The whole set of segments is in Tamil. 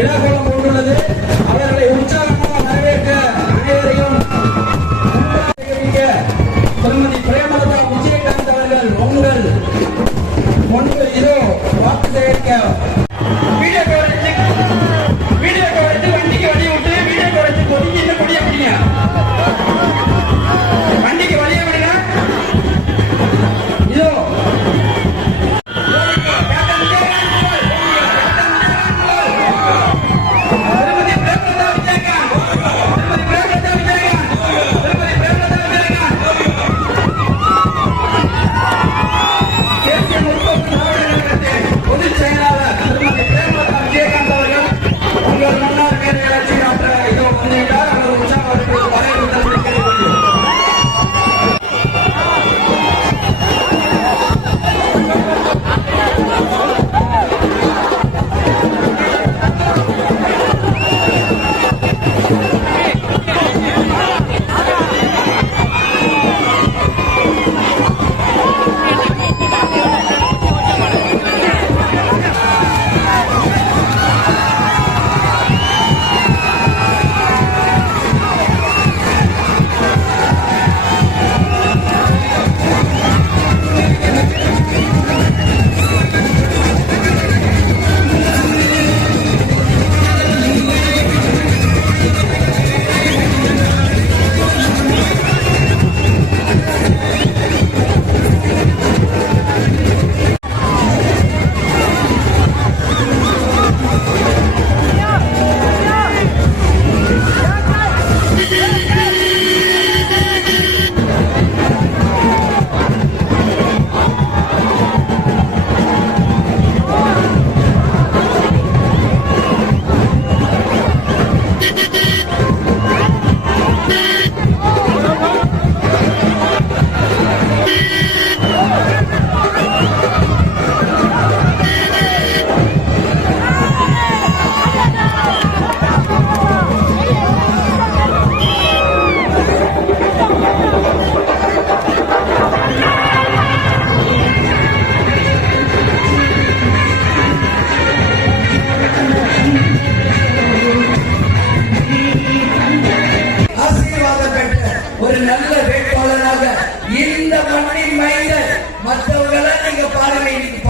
விழாக்கோலம் போட்டுள்ளது அவர்களை உற்சாகம்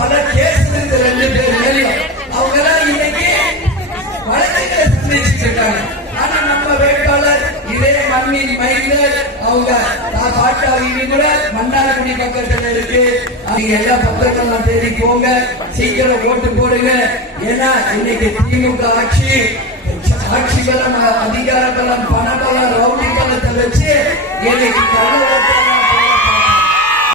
பல கேஸ் இருந்து ரெண்டு பேர் அவங்க எல்லாம் இன்னைக்கு வழக்குகளை சந்திச்சுட்டு இருக்காங்க ஆனா நம்ம வேட்பாளர் இதே மண்ணின் மைந்தர் அவங்க நான் பாட்டா வீடு கூட மன்னார்குடி பக்கத்துல இருக்கு. நீங்க எல்லா பக்கத்தெல்லாம் தேடி போங்க. சீக்கிரம் ஓட்டு போடுங்க. ஏன்னா இன்னைக்கு திமுக ஆட்சி ஆட்சி பலம் அதிகார பலம் பண பலம் ரவுடி பலத்தை வச்சு இன்னைக்கு